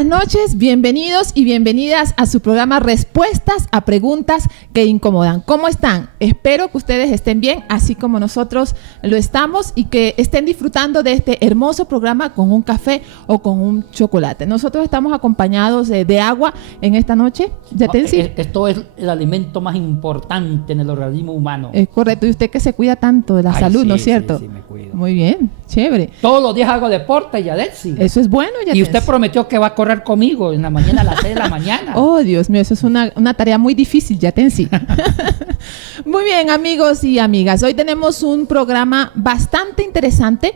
buenas noches, bienvenidos y bienvenidas a su programa Respuestas a Preguntas que Incomodan. ¿Cómo están? Espero que ustedes estén bien, así como nosotros lo estamos, y que estén disfrutando de este hermoso programa con un café o con un chocolate. Nosotros estamos acompañados de agua en esta noche. ¿Yatensi? Esto es el alimento más importante en el organismo humano. Es correcto, y usted que se cuida tanto de la salud, sí, ¿no es cierto? Sí, me cuido. Muy bien, chévere. Todos los días hago deporte, Yadelsi. Eso es bueno, Yatensi. Y usted prometió que va a correr conmigo en la mañana a las 6 de la mañana. Oh, Dios mío, eso es una tarea muy difícil, Yatensi. Muy bien, amigos y amigas. Hoy tenemos un programa bastante interesante.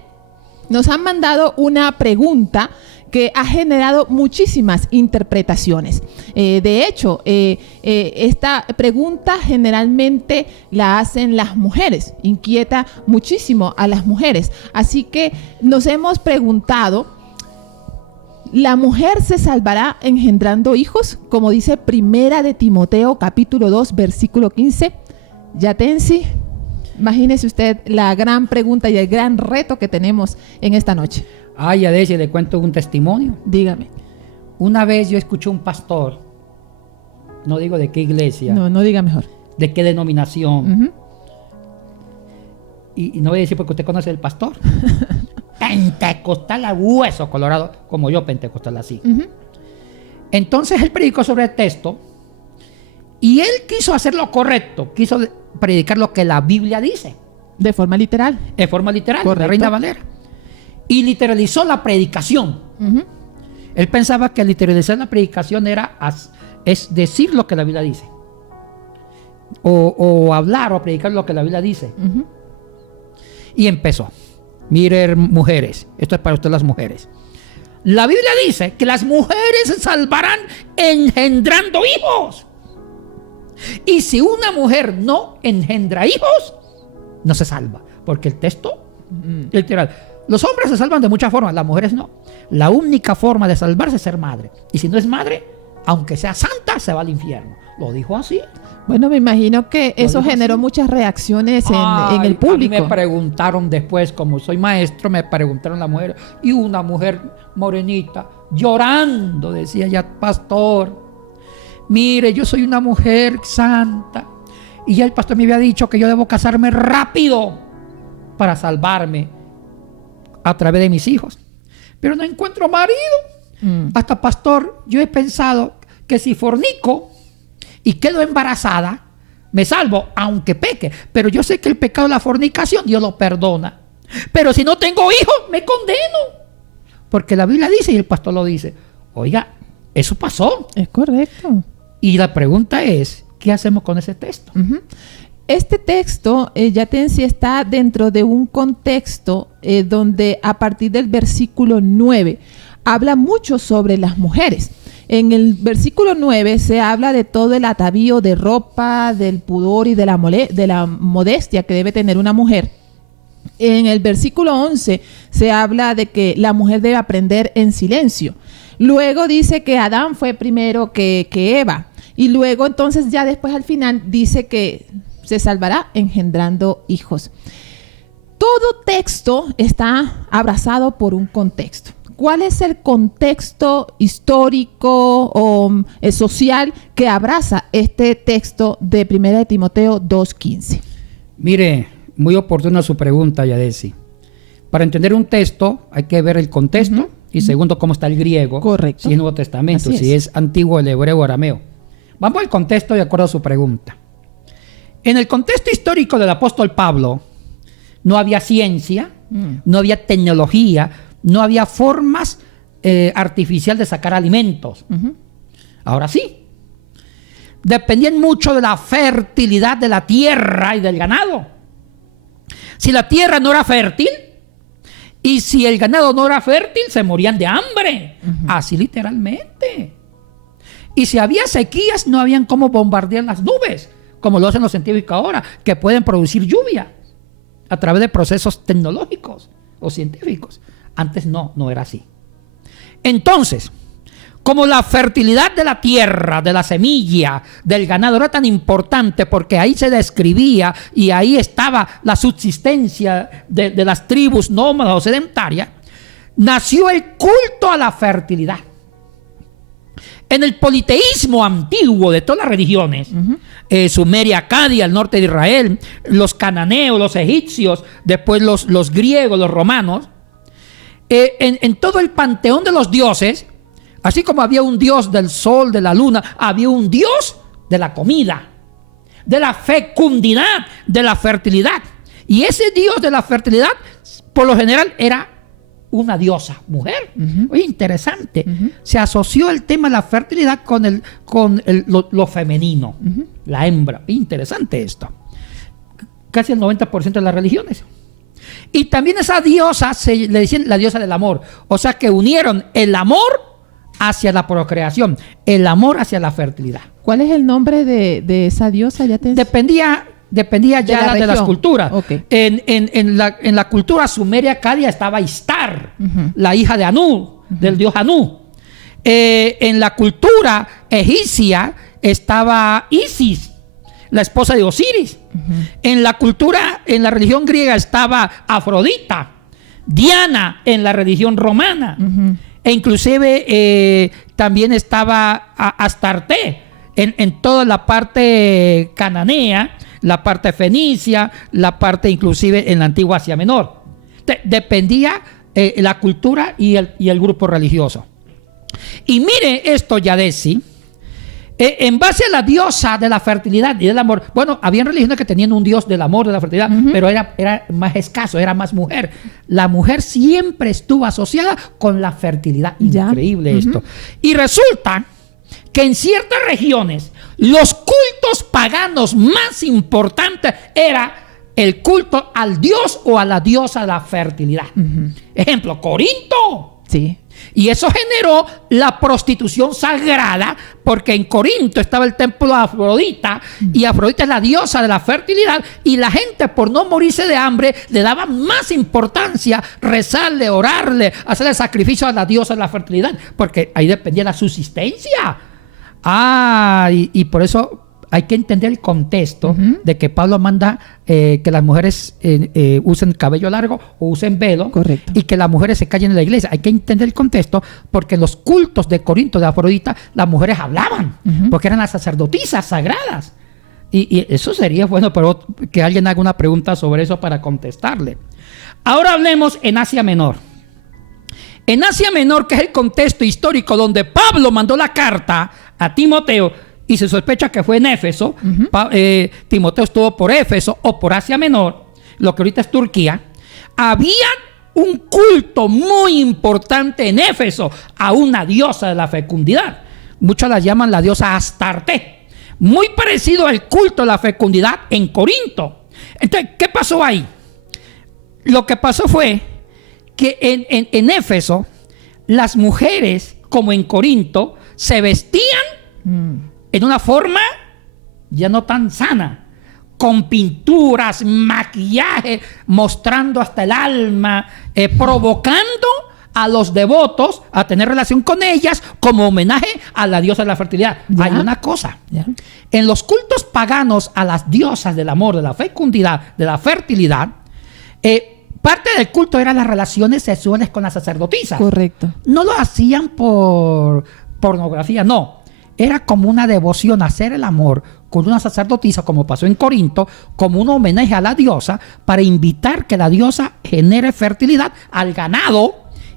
Nos han mandado una pregunta que ha generado muchísimas interpretaciones. De hecho, esta pregunta generalmente la hacen las mujeres, inquieta muchísimo a las mujeres. Así que nos hemos preguntado, ¿la mujer se salvará engendrando hijos? Como dice Primera de Timoteo, capítulo 2, versículo 15. Yatensi, imagínese usted la gran pregunta y el gran reto que tenemos en esta noche. Ay, Yadelsi, le cuento un testimonio. Dígame. Una vez yo escuché un pastor, no digo de qué iglesia, No diga mejor. de qué denominación. Uh-huh. Y no voy a decir porque usted conoce el pastor. Pentecostal a hueso colorado, como yo pentecostal así. Uh-huh. Entonces él predicó sobre el texto y él quiso hacer lo correcto, quiso predicar lo que la Biblia dice. De forma literal. En forma literal, Correcto. la Reina Valera. Y literalizó la predicación. Uh-huh. Él pensaba que literalizar la predicación es decir lo que la Biblia dice. O hablar o predicar lo que la Biblia dice. Uh-huh. Y empezó. Miren, mujeres, esto es para ustedes las mujeres. La Biblia dice que las mujeres se salvarán engendrando hijos. Y si una mujer no engendra hijos, no se salva. Porque el texto literal. Los hombres se salvan de muchas formas, las mujeres no. La única forma de salvarse es ser madre. Y si no es madre, aunque sea santa, se va al infierno. Lo dijo así. Bueno, me imagino que eso generó muchas reacciones en el público. A mí me preguntaron después, como soy maestro, me preguntaron la mujer. Y una mujer morenita, llorando, decía ya, pastor, mire, yo soy una mujer santa. Y ya el pastor me había dicho que yo debo casarme rápido para salvarme a través de mis hijos. Pero no encuentro marido. Hasta, pastor, yo he pensado que si fornico y quedo embarazada, me salvo, aunque peque. Pero yo sé que el pecado de la fornicación Dios lo perdona. Pero si no tengo hijos, me condeno. Porque la Biblia dice y el pastor lo dice. Oiga, eso pasó. Es correcto. Y la pregunta es, ¿qué hacemos con ese texto? Uh-huh. Este texto, Yatensi, está dentro de un contexto donde a partir del versículo 9 habla mucho sobre las mujeres. En el versículo 9 se habla de todo el atavío de ropa, del pudor y de la modestia que debe tener una mujer. En el versículo 11 se habla de que la mujer debe aprender en silencio. Luego dice que Adán fue primero que Eva. Y luego entonces ya después al final dice que se salvará engendrando hijos. Todo texto está abrazado por un contexto. ¿Cuál es el contexto histórico o social que abraza este texto de 1 de Timoteo 2:15? Mire, muy oportuna su pregunta, Yadelsi. Para entender un texto hay que ver el contexto. Uh-huh. Y segundo, cómo está el griego. Correcto. Si es Nuevo Testamento, Así si es antiguo, el hebreo o arameo. Vamos al contexto de acuerdo a su pregunta. En el contexto histórico del apóstol Pablo, no había ciencia, no había tecnología, no había formas artificiales de sacar alimentos. Uh-huh. Ahora sí. Dependían mucho de la fertilidad de la tierra y del ganado. Si la tierra no era fértil, y si el ganado no era fértil, se morían de hambre. Uh-huh. Así literalmente. Y si había sequías, no habían cómo bombardear las nubes, como lo hacen los científicos ahora, que pueden producir lluvia a través de procesos tecnológicos o científicos. Antes no era así. Entonces, como la fertilidad de la tierra, de la semilla, del ganado era tan importante porque ahí se describía y ahí estaba la subsistencia de las tribus nómadas o sedentarias, nació el culto a la fertilidad. En el politeísmo antiguo de todas las religiones, Sumeria, Acadia, el norte de Israel, los cananeos, los egipcios, después los griegos, los romanos, en todo el panteón de los dioses, así como había un dios del sol, de la luna, había un dios de la comida, de la fecundidad, de la fertilidad. Y ese dios de la fertilidad, por lo general, era una diosa, mujer. Oye, interesante. Se asoció el tema de la fertilidad con lo femenino, la hembra. Interesante esto. Casi el 90% de las religiones. Y también esa diosa le decían la diosa del amor. O sea que unieron el amor hacia la procreación, el amor hacia la fertilidad. ¿Cuál es el nombre de esa diosa? Dependía ya de las culturas. Okay. En la cultura sumeria acadia estaba Istar, la hija de Anú, del dios Anú. En la cultura egipcia estaba Isis, la esposa de Osiris. En la religión griega estaba Afrodita, Diana en la religión romana. E inclusive también estaba Astarte en toda la parte cananea, la parte fenicia, la parte inclusive en la antigua Asia Menor. Dependía la cultura y el grupo religioso. Y mire esto, Yadesi, en base a la diosa de la fertilidad y del amor. Bueno, había religiones que tenían un dios del amor, de la fertilidad, pero era más escaso, era más mujer. La mujer siempre estuvo asociada con la fertilidad. Increíble esto. Y resulta que en ciertas regiones los cultos paganos más importantes era el culto al dios o a la diosa de la fertilidad. Ejemplo, Corinto. Sí. Y eso generó la prostitución sagrada, porque en Corinto estaba el templo de Afrodita, y Afrodita es la diosa de la fertilidad, y la gente, por no morirse de hambre, le daba más importancia rezarle, orarle, hacerle sacrificio a la diosa de la fertilidad, porque ahí dependía la subsistencia. Y por eso hay que entender el contexto de que Pablo manda que las mujeres usen cabello largo o usen velo. Correcto. Y que las mujeres se callen en la iglesia. Hay que entender el contexto, porque en los cultos de Corinto de Afrodita las mujeres hablaban, porque eran las sacerdotisas sagradas. Y eso sería bueno, pero que alguien haga una pregunta sobre eso para contestarle. Ahora hablemos en Asia Menor. En Asia Menor, que es el contexto histórico donde Pablo mandó la carta a Timoteo, y se sospecha que fue en Éfeso. Timoteo estuvo por Éfeso o por Asia Menor, lo que ahorita es Turquía. Había un culto muy importante en Éfeso a una diosa de la fecundidad. Muchos la llaman la diosa Astarte. Muy parecido al culto de la fecundidad en Corinto. Entonces, ¿qué pasó ahí? Lo que pasó fue que en Éfeso las mujeres, como en Corinto, se vestían en una forma ya no tan sana, con pinturas, maquillaje, mostrando hasta el alma, provocando a los devotos a tener relación con ellas como homenaje a la diosa de la fertilidad. Hay una cosa. En los cultos paganos a las diosas del amor, de la fecundidad, de la fertilidad, parte del culto eran las relaciones sexuales con las sacerdotisas. Correcto. No lo hacían por pornografía, no. Era como una devoción, hacer el amor con una sacerdotisa, como pasó en Corinto, como un homenaje a la diosa, para invitar que la diosa genere fertilidad al ganado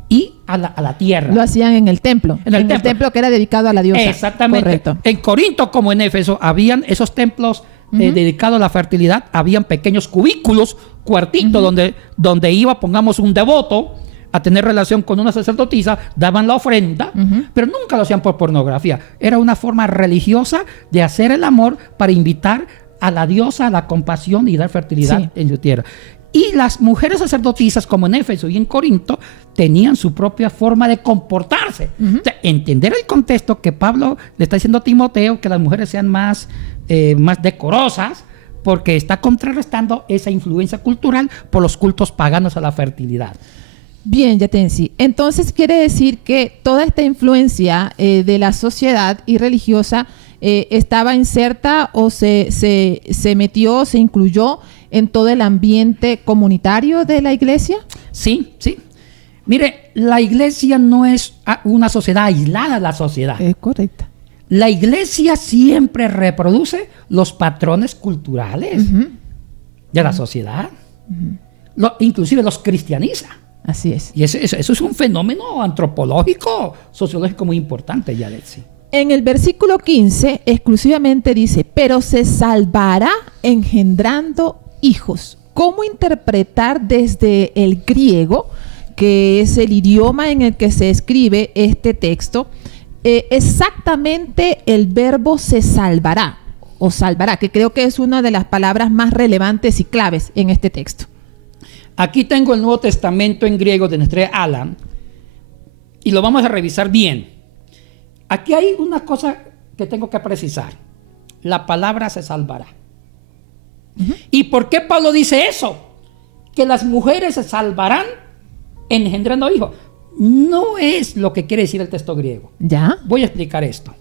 y a la tierra. Lo hacían en el templo. En el templo que era dedicado a la diosa. Exactamente. Correcto. En Corinto, como en Éfeso, habían esos templos dedicados a la fertilidad. Habían pequeños cubículos, cuartitos, donde iba, pongamos, un devoto a tener relación con una sacerdotisa, daban la ofrenda, pero nunca lo hacían por pornografía. Era una forma religiosa de hacer el amor para invitar a la diosa a la compasión y dar fertilidad en su tierra. Y las mujeres sacerdotisas, como en Éfeso y en Corinto, tenían su propia forma de comportarse. O sea, entender el contexto que Pablo le está diciendo a Timoteo, que las mujeres sean más decorosas, porque está contrarrestando esa influencia cultural por los cultos paganos a la fertilidad. Bien, Yatensi. Entonces quiere decir que toda esta influencia de la sociedad y religiosa estaba inserta o se metió, se incluyó en todo el ambiente comunitario de la iglesia. Sí, sí. Mire, la iglesia no es una sociedad aislada de la sociedad. Es correcta. La iglesia siempre reproduce los patrones culturales de la sociedad. Inclusive los cristianiza. Así es. Y eso es un fenómeno antropológico, sociológico muy importante, Yaretsi. En el versículo 15 exclusivamente dice, pero se salvará engendrando hijos. ¿Cómo interpretar desde el griego, que es el idioma en el que se escribe este texto, exactamente el verbo se salvará o salvará, que creo que es una de las palabras más relevantes y claves en este texto? Aquí tengo el Nuevo Testamento en griego de Nestlé Alan y lo vamos a revisar bien. Aquí hay una cosa que tengo que precisar. La palabra se salvará. ¿Y por qué Pablo dice eso? Que las mujeres se salvarán engendrando hijos. No es lo que quiere decir el texto griego. ¿Ya? Voy a explicar esto.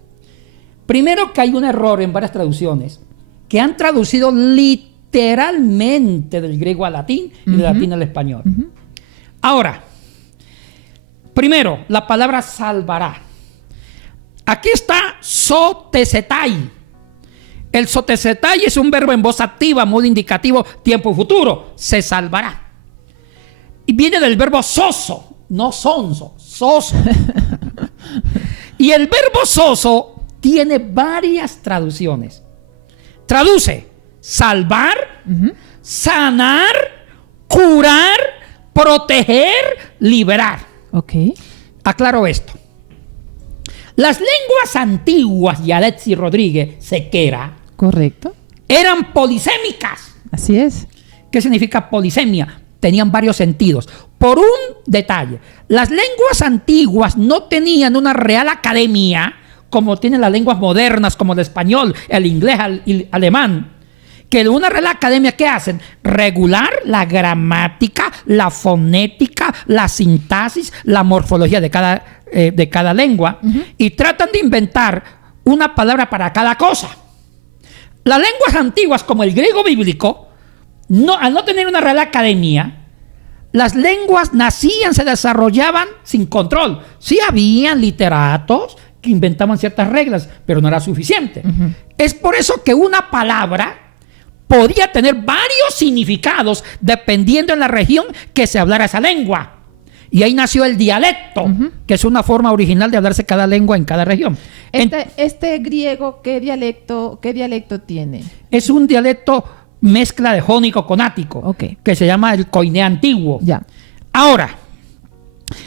Primero, que hay un error en varias traducciones que han traducido literalmente del griego al latín y del latín al español. Ahora, primero, la palabra salvará. Aquí está sotesetai. El sotesetai es un verbo en voz activa, modo indicativo, tiempo futuro. Se salvará. Y viene del verbo soso, no sonso, soso. Y el verbo soso tiene varias traducciones. Traduce salvar, sanar, curar, proteger, liberar. Ok. Aclaro esto. Las lenguas antiguas, Yaretsi Rodríguez Sequera, Correcto. eran polisémicas. Así es. ¿Qué significa polisemia? Tenían varios sentidos. Por un detalle, las lenguas antiguas no tenían una real academia como tienen las lenguas modernas, como el español, el inglés, el alemán. Que una real academia, ¿qué hacen? Regular la gramática, la fonética, la sintaxis, la morfología de cada lengua, y tratan de inventar una palabra para cada cosa. Las lenguas antiguas, como el griego bíblico, al no tener una real academia, las lenguas nacían, se desarrollaban sin control. Sí habían literatos que inventaban ciertas reglas, pero no era suficiente. Es por eso que una palabra podía tener varios significados dependiendo en la región que se hablara esa lengua. Y ahí nació el dialecto, que es una forma original de hablarse cada lengua en cada región. Este griego, ¿qué dialecto tiene? Es un dialecto mezcla de jónico con ático, que se llama el koiné antiguo. Ya. Ahora,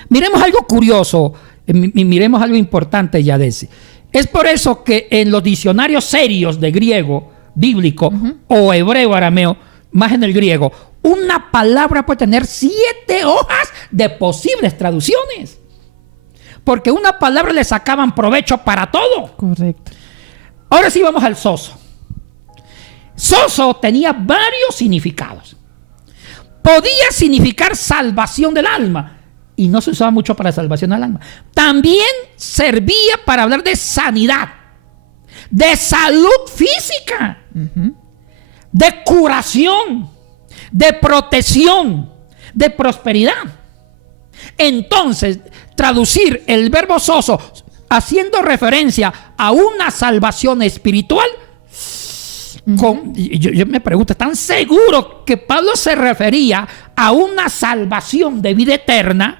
miremos algo curioso, miremos algo importante, Yadesi. Es por eso que en los diccionarios serios de griego bíblico o hebreo arameo, más en el griego, una palabra puede tener 7 hojas de posibles traducciones. Porque una palabra le sacaban provecho para todo. Correcto. Ahora sí vamos al soso. Soso tenía varios significados. Podía significar salvación del alma. Y no se usaba mucho para salvación del alma. También servía para hablar de sanidad, de salud física, de curación, de protección, de prosperidad. Entonces, traducir el verbo soso haciendo referencia a una salvación espiritual, yo me pregunto, ¿están seguros que Pablo se refería a una salvación de vida eterna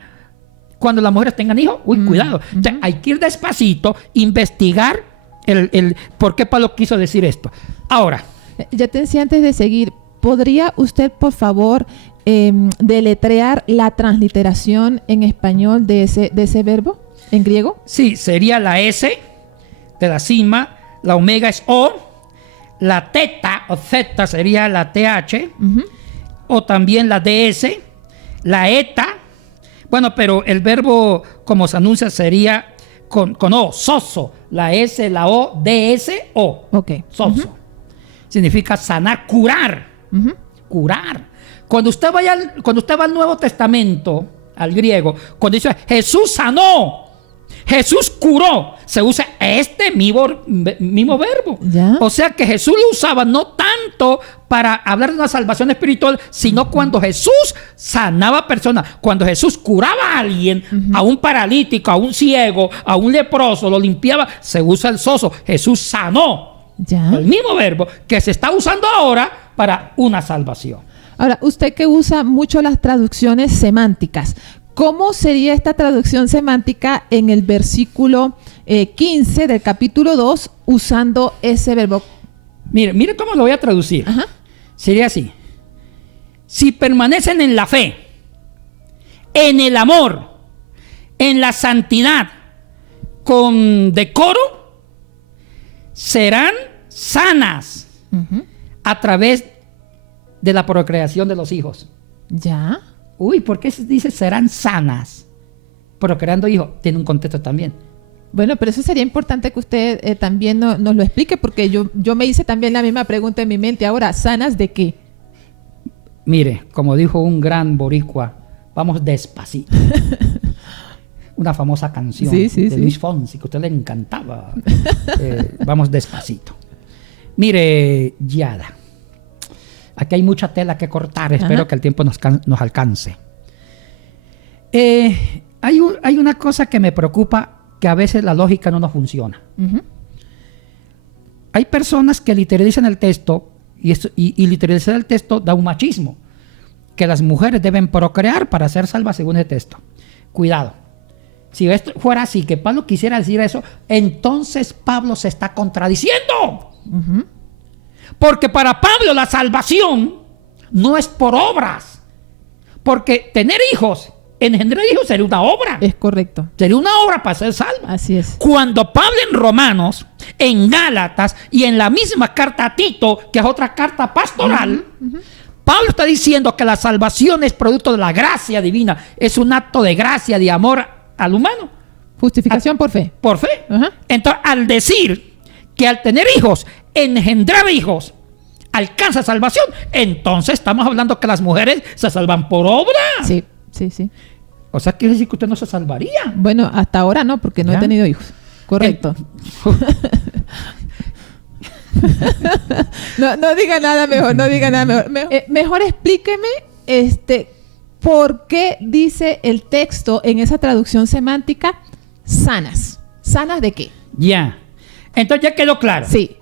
cuando las mujeres tengan hijos? Uy, cuidado. Entonces, hay que ir despacito, investigar el por qué Pablo quiso decir esto. Ahora, ya te decía antes de seguir, ¿podría usted, por favor, deletrear la transliteración en español de ese verbo en griego? Sí, sería la S de la cima, la omega es O, la teta o zeta sería la TH, o también la DS, la eta. Bueno, pero el verbo como se anuncia sería con O, soso, la S, la O, DS, O. Ok. Soso. Significa sanar, curar. Curar. Cuando usted va al Nuevo Testamento, al griego, cuando dice Jesús sanó, Jesús curó, se usa este mismo verbo. ¿Ya? O sea que Jesús lo usaba no tanto para hablar de una salvación espiritual, sino cuando Jesús sanaba personas, cuando Jesús curaba a alguien, a un paralítico, a un ciego, a un leproso, lo limpiaba, se usa el soso. Jesús sanó. ¿Ya? El mismo verbo que se está usando ahora para una salvación. Ahora, usted que usa mucho las traducciones semánticas, ¿cómo sería esta traducción semántica en el versículo 15 del capítulo 2 usando ese verbo? Mire cómo lo voy a traducir. Ajá. Sería así. Si permanecen en la fe, en el amor, en la santidad, con decoro, serán sanas a través de la procreación de los hijos. ¿Ya? Uy, ¿por qué se dice serán sanas? Procreando hijos, tiene un contexto también. Bueno, pero eso sería importante que usted también nos lo explique, porque yo me hice también la misma pregunta en mi mente. Ahora, ¿sanas de qué? Mire, como dijo un gran boricua, vamos despacito. Una famosa canción de Luis Fonsi, que a usted le encantaba. Vamos despacito. Mire, Yada, aquí hay mucha tela que cortar. Espero que el tiempo nos alcance. Hay una cosa que me preocupa, que a veces la lógica no nos funciona. Hay personas que literalizan el texto y literalizar el texto da un machismo, que las mujeres deben procrear para ser salvas según el texto. Cuidado. Si esto fuera así, que Pablo quisiera decir eso, entonces Pablo se está contradiciendo. Porque para Pablo la salvación no es por obras. Porque tener hijos, engendrar hijos sería una obra. Es correcto. Sería una obra para ser salvo. Así es. Cuando Pablo en Romanos, en Gálatas y en la misma carta a Tito, que es otra carta pastoral, Pablo está diciendo que la salvación es producto de la gracia divina. Es un acto de gracia, de amor al humano. Justificación por fe. Por fe. Entonces, al decir que al tener hijos, engendrar hijos, alcanza salvación, entonces estamos hablando que las mujeres se salvan por obra. Sí. O sea, quiere decir que usted no se salvaría. Bueno, hasta ahora no, porque no he tenido hijos. Correcto. No diga nada mejor, no diga nada mejor. Mejor explíqueme por qué dice el texto en esa traducción semántica sanas. ¿Sanas de qué? Ya. Entonces ya quedó claro. Sí.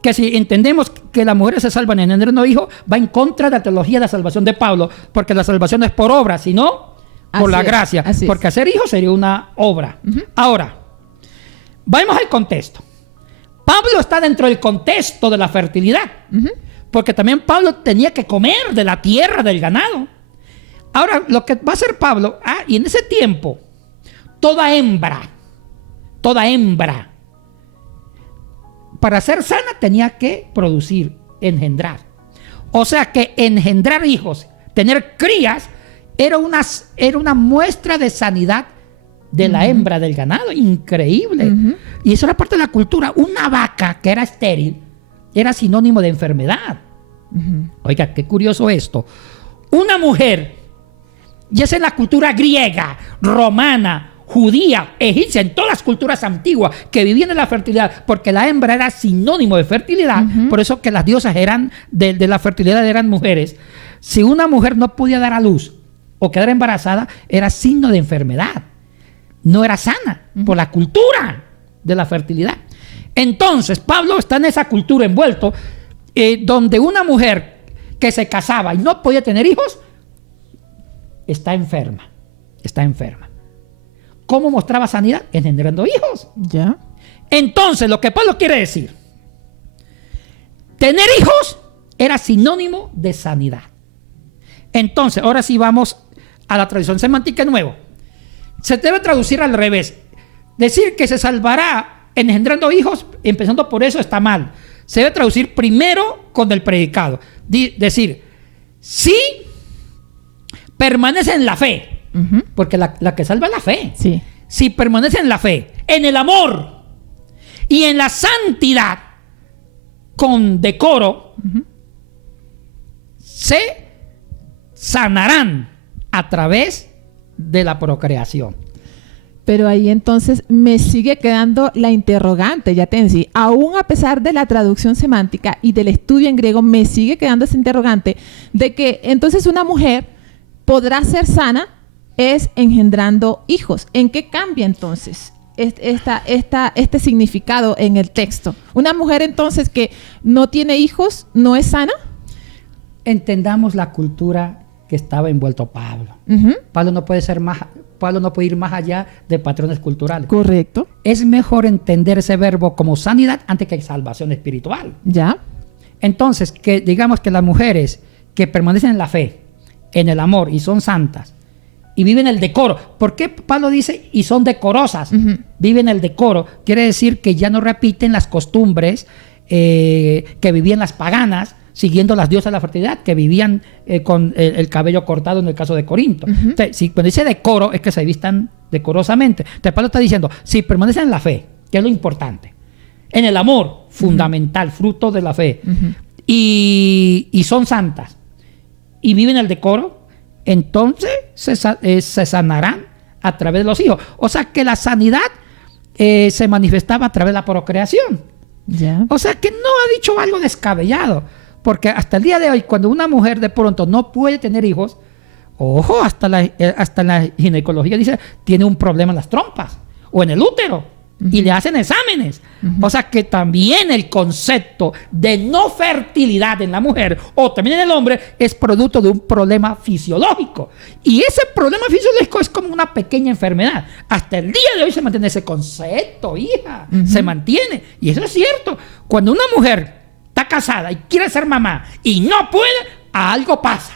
Que si entendemos que las mujeres se salvan en engendrar hijos, va en contra de la teología de la salvación de Pablo, porque la salvación no es por obra, sino por la gracia. Porque hacer hijos sería una obra. Ahora, vamos al contexto. Pablo está dentro del contexto de la fertilidad, porque también Pablo tenía que comer de la tierra, del ganado. Ahora, lo que va a hacer Pablo, y en ese tiempo, toda hembra, para ser sana tenía que producir, engendrar. O sea que engendrar hijos, tener crías, era una muestra de sanidad de la hembra del ganado. Increíble. Y eso era parte de la cultura. Una vaca que era estéril era sinónimo de enfermedad. Oiga, qué curioso esto. Una mujer, ya sea en la cultura griega, romana, judía, egipcia, en todas las culturas antiguas que vivían en la fertilidad, porque la hembra era sinónimo de fertilidad, por eso que las diosas eran de la fertilidad eran mujeres. Si una mujer no podía dar a luz o quedar embarazada, era signo de enfermedad. No era sana por la cultura de la fertilidad. Entonces, Pablo está en esa cultura envuelto, donde una mujer que se casaba y no podía tener hijos, está enferma. ¿Cómo mostraba sanidad? Engendrando hijos. Ya. Entonces, lo que Pablo quiere decir, tener hijos era sinónimo de sanidad. Entonces, ahora sí vamos a la traducción semántica de nuevo. Se debe traducir al revés. Decir que se salvará engendrando hijos, empezando por eso, está mal. Se debe traducir primero con el predicado. Decir, si permanece en la fe, porque la que salva es la fe. Sí. Si permanece en la fe, en el amor y en la santidad, con decoro, se sanarán a través de la procreación. Pero ahí entonces me sigue quedando la interrogante, Yatensi. Aún a pesar de la traducción semántica y del estudio en griego, me sigue quedando esa interrogante de que entonces una mujer podrá ser sana es engendrando hijos. ¿En qué cambia entonces este significado en el texto? ¿Una mujer entonces que no tiene hijos no es sana? Entendamos la cultura que estaba envuelto Pablo. Pablo no puede ir más allá de patrones culturales. Correcto. Es mejor entender ese verbo como sanidad antes que salvación espiritual. Ya. Entonces, que digamos que las mujeres que permanecen en la fe, en el amor y son santas y viven el decoro. ¿Por qué Pablo dice y son decorosas? Viven el decoro. Quiere decir que ya no repiten las costumbres que vivían las paganas, siguiendo las diosas de la fertilidad, que vivían con el cabello cortado en el caso de Corinto. Entonces, cuando dice decoro, es que se vistan decorosamente. Entonces Pablo está diciendo, si permanecen en la fe, que es lo importante, en el amor, fundamental, fruto de la fe, y son santas, y viven el decoro, entonces se sanarán a través de los hijos. O sea que la sanidad se manifestaba a través de la procreación. Ya. O sea que no ha dicho algo descabellado. Porque hasta el día de hoy, cuando una mujer de pronto no puede tener hijos, ojo, hasta la ginecología dice, tiene un problema en las trompas o en el útero, y le hacen exámenes. O sea que también el concepto de no fertilidad en la mujer o también en el hombre es producto de un problema fisiológico. Y ese problema fisiológico es como una pequeña enfermedad. Hasta el día de hoy se mantiene ese concepto, hija. Se mantiene. Y eso es cierto. Cuando una mujer está casada y quiere ser mamá y no puede, algo pasa.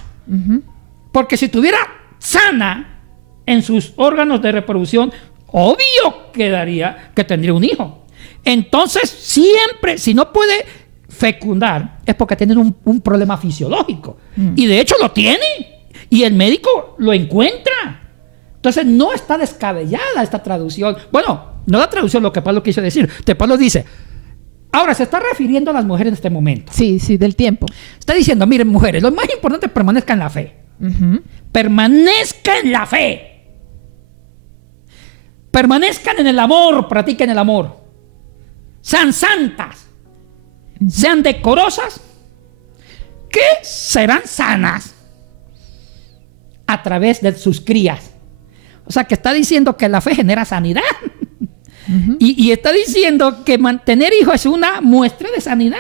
Porque si estuviera sana en sus órganos de reproducción, obvio que tendría un hijo. Entonces, siempre, si no puede fecundar, es porque tienen un problema fisiológico. Y de hecho lo tiene. Y el médico lo encuentra. Entonces, no está descabellada esta traducción. Bueno, no la traducción, lo que Pablo quiso decir. Pablo dice, ahora se está refiriendo a las mujeres en este momento. Sí, del tiempo. Está diciendo, miren, mujeres, lo más importante es permanezca en la fe. Permanezca en la fe. Permanezcan en el amor, practiquen el amor. Sean santas. Sean decorosas. Que serán sanas a través de sus crías. O sea, que está diciendo que la fe genera sanidad. Y está diciendo que mantener hijos es una muestra de sanidad.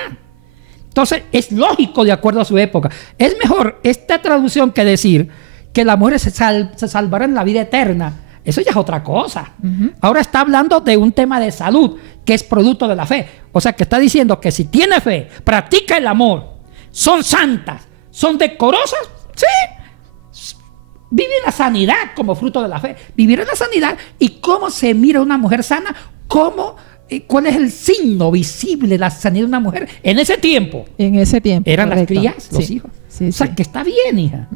Entonces, es lógico de acuerdo a su época. Es mejor esta traducción que decir que las mujeres se salvarán la vida eterna. Eso ya es otra cosa. Ahora está hablando de un tema de salud que es producto de la fe. O sea, que está diciendo que si tiene fe, practica el amor, son santas, son decorosas, sí, viven la sanidad como fruto de la fe. Vivir en la sanidad. ¿Y cómo se mira una mujer sana? ¿Cuál es el signo visible de la sanidad de una mujer en ese tiempo? En ese tiempo. Eran correcto. las crías, los hijos. Sí, o sea, que está bien, hija.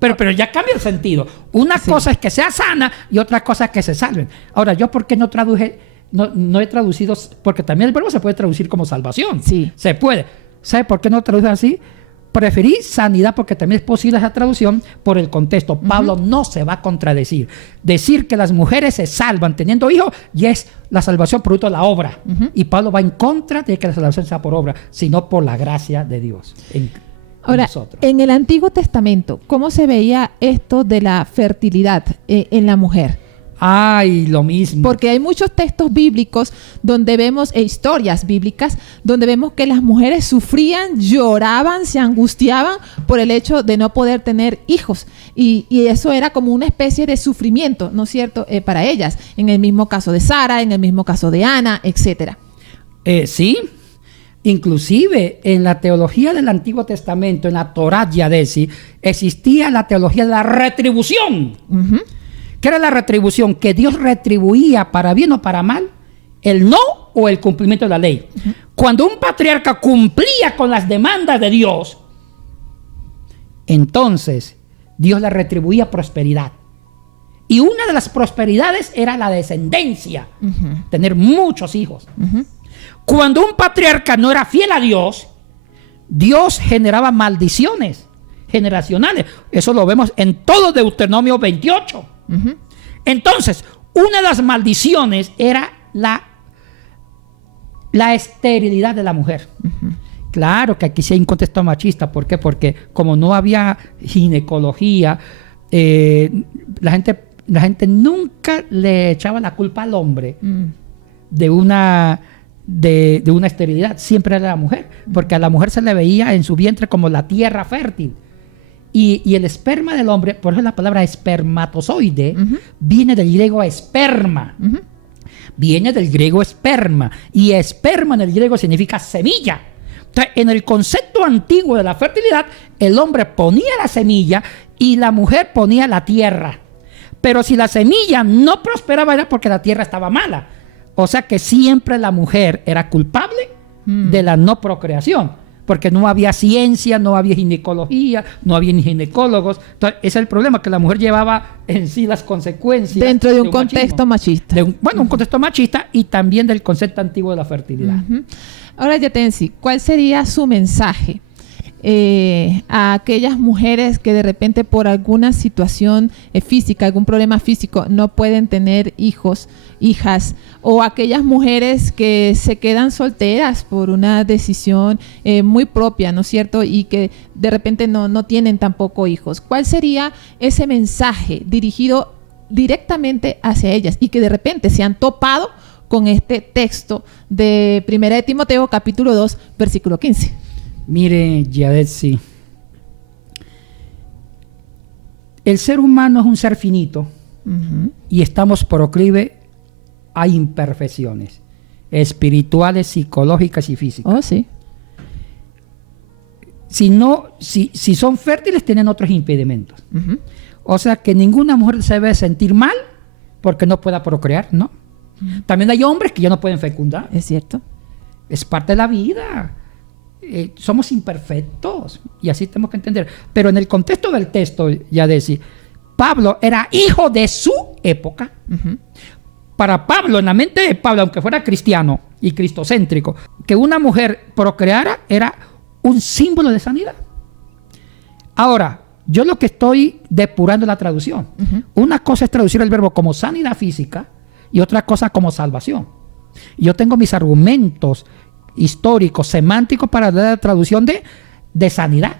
Pero ya cambia el sentido. Una cosa es que sea sana y otra cosa es que se salven. Ahora, ¿yo por qué no traduje? No he traducido, porque también el verbo se puede traducir como salvación. Sí. Se puede. ¿Sabe por qué no traduje así? Preferí sanidad porque también es posible esa traducción por el contexto. Pablo no se va a contradecir. Decir que las mujeres se salvan teniendo hijos ya es la salvación producto de la obra. Y Pablo va en contra de que la salvación sea por obra, sino por la gracia de Dios. Ahora, en el Antiguo Testamento, ¿cómo se veía esto de la fertilidad en la mujer? Ay, lo mismo. Porque hay muchos textos bíblicos donde vemos, historias bíblicas, donde vemos que las mujeres sufrían, lloraban, se angustiaban por el hecho de no poder tener hijos. Y eso era como una especie de sufrimiento, ¿no es cierto?, para ellas. En el mismo caso de Sara, en el mismo caso de Ana, etcétera. Sí. Inclusive en la teología del Antiguo Testamento, en la Torá Yadesi, existía la teología de la retribución. ¿Qué era la retribución? Que Dios retribuía para bien o para mal el no o el cumplimiento de la ley. Cuando un patriarca cumplía con las demandas de Dios, entonces Dios le retribuía prosperidad. Y una de las prosperidades era la descendencia, tener muchos hijos. Cuando un patriarca no era fiel a Dios, Dios generaba maldiciones generacionales. Eso lo vemos en todo Deuteronomio 28. Entonces, una de las maldiciones era la esterilidad de la mujer. Claro que aquí sí hay un contexto machista. ¿Por qué? Porque como no había ginecología, la gente nunca le echaba la culpa al hombre de una esterilidad. Siempre era la mujer, porque a la mujer se le veía en su vientre como la tierra fértil. Y el esperma del hombre, por eso la palabra espermatozoide, viene del griego esperma. Viene del griego esperma. Y esperma en el griego significa semilla. Entonces, en el concepto antiguo de la fertilidad, el hombre ponía la semilla y la mujer ponía la tierra. Pero si la semilla no prosperaba era porque la tierra estaba mala. O sea que siempre la mujer era culpable de la no procreación, porque no había ciencia, no había ginecología, no había ni ginecólogos. Entonces, ese es el problema, que la mujer llevaba en sí las consecuencias. Dentro de un contexto machista. Un contexto machista y también del concepto antiguo de la fertilidad. Ahora, Yatensi, ¿cuál sería su mensaje a aquellas mujeres que de repente por alguna situación física, algún problema físico, no pueden tener hijos, hijas, o aquellas mujeres que se quedan solteras por una decisión muy propia, ¿no es cierto? Y que de repente no tienen tampoco hijos? ¿Cuál sería ese mensaje dirigido directamente hacia ellas y que de repente se han topado con este texto de 1 de Timoteo capítulo 2 versículo 15? Mire, Yadetsi, el ser humano es un ser finito y estamos proclive a imperfecciones espirituales, psicológicas y físicas. Oh, sí. Si son fértiles, tienen otros impedimentos. O sea que ninguna mujer se debe sentir mal porque no pueda procrear, ¿no? También hay hombres que ya no pueden fecundar. Es cierto. Es parte de la vida. Somos imperfectos y así tenemos que entender. Pero en el contexto del texto, ya decía, Pablo era hijo de su época. Para Pablo, en la mente de Pablo, aunque fuera cristiano y cristocéntrico, que una mujer procreara era un símbolo de sanidad. Ahora, yo lo que estoy depurando es la traducción. Una cosa es traducir el verbo como sanidad física y otra cosa como salvación. Yo tengo mis argumentos históricos, semánticos para dar la traducción de sanidad.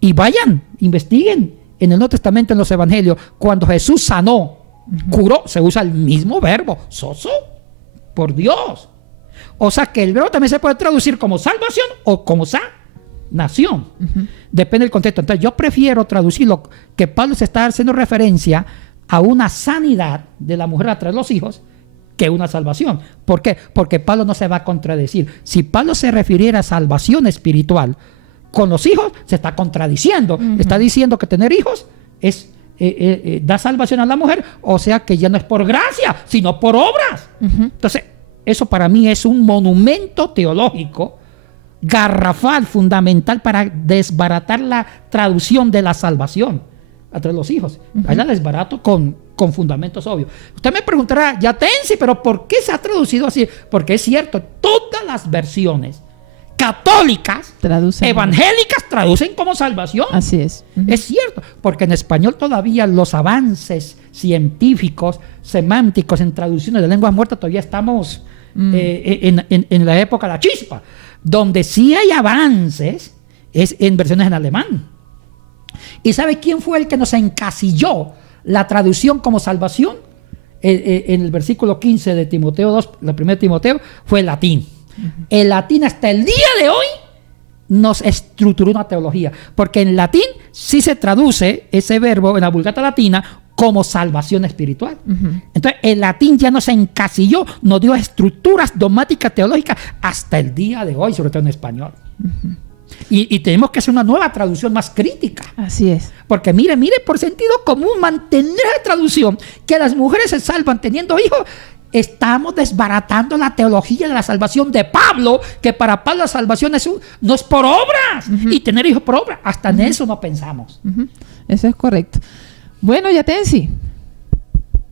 Y vayan, investiguen en el Nuevo Testamento, en los Evangelios, cuando Jesús sanó, curó, se usa el mismo verbo, soso, por Dios. O sea que el verbo también se puede traducir como salvación o como sanación. Depende del contexto. Entonces yo prefiero traducirlo, que Pablo se está haciendo referencia a una sanidad de la mujer a través de los hijos, que una salvación. ¿Por qué? Porque Pablo no se va a contradecir. Si Pablo se refiriera a salvación espiritual con los hijos, se está contradiciendo. Está diciendo que tener hijos es da salvación a la mujer, o sea que ya no es por gracia, sino por obras. Entonces, eso para mí es un monumento teológico garrafal, fundamental para desbaratar la traducción de la salvación a través de los hijos. Ahí la desbarato con fundamentos obvios. Usted me preguntará, Yatensi, pero ¿por qué se ha traducido así? Porque es cierto, todas las versiones católicas, evangélicas, traducen como salvación. Así es. Es cierto, porque en español todavía los avances científicos, semánticos en traducciones de lenguas muertas todavía estamos en la época de la chispa. Donde sí hay avances es en versiones en alemán. ¿Y sabe quién fue el que nos encasilló la traducción como salvación? En el versículo 15 de Timoteo 2, la primera de Timoteo, fue el latín. El latín hasta el día de hoy nos estructuró una teología, porque en latín sí se traduce ese verbo en la Vulgata latina como salvación espiritual. Entonces el latín ya nos encasilló, nos dio estructuras dogmáticas teológicas hasta el día de hoy, sobre todo en español. Y tenemos que hacer una nueva traducción más crítica. Así es. Porque mire, por sentido común, mantener la traducción que las mujeres se salvan teniendo hijos, estamos desbaratando la teología de la salvación de Pablo, que para Pablo la salvación no es por obras, y tener hijos por obras, hasta en eso no pensamos. Eso es correcto. Bueno, Yatensi,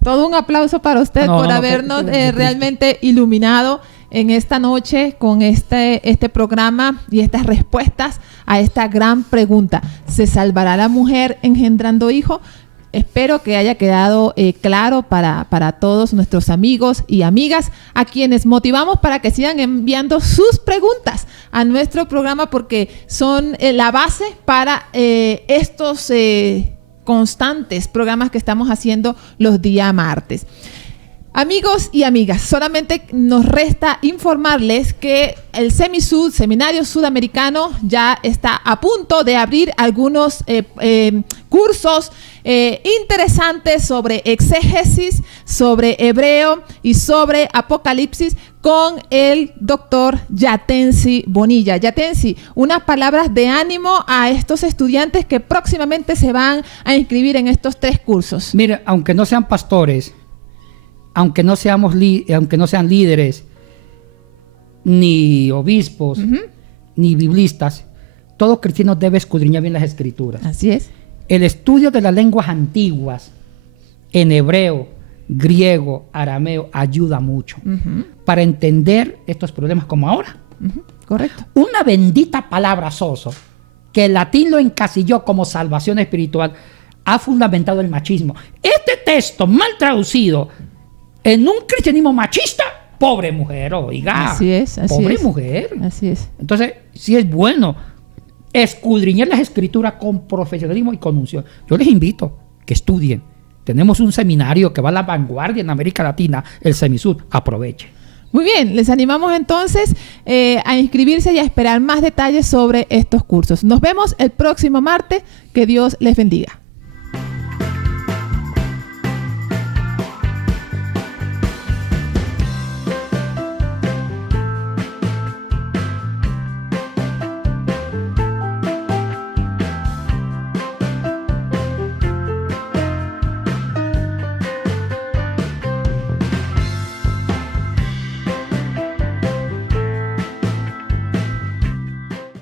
todo un aplauso para usted por habernos realmente iluminado en esta noche con este programa y estas respuestas a esta gran pregunta. ¿Se salvará la mujer engendrando hijos? Espero que haya quedado claro para todos nuestros amigos y amigas, a quienes motivamos para que sigan enviando sus preguntas a nuestro programa, porque son la base para estos constantes programas que estamos haciendo los días martes. Amigos y amigas, solamente nos resta informarles que el Semisud, Seminario Sudamericano, ya está a punto de abrir algunos cursos interesantes sobre exégesis, sobre hebreo y sobre Apocalipsis con el doctor Yatensi Bonilla. Yatensi, unas palabras de ánimo a estos estudiantes que próximamente se van a inscribir en estos 3 cursos. Mire, aunque no sean pastores, aunque no sean líderes, ni obispos, ni biblistas, todo cristiano debe escudriñar bien las escrituras. Así es. El estudio de las lenguas antiguas, en hebreo, griego, arameo, ayuda mucho para entender estos problemas como ahora. Correcto. Una bendita palabra, Soso, que el latín lo encasilló como salvación espiritual, ha fundamentado el machismo. Este texto mal traducido en un cristianismo machista, pobre mujer, oiga. Así es, así pobre es. mujer. Así es. Entonces, sí es bueno escudriñar las escrituras con profesionalismo y con unción. Yo les invito que estudien. Tenemos un seminario que va a la vanguardia en América Latina, el Semisud. Aproveche. Muy bien, les animamos entonces a inscribirse y a esperar más detalles sobre estos cursos. Nos vemos el próximo martes. Que Dios les bendiga.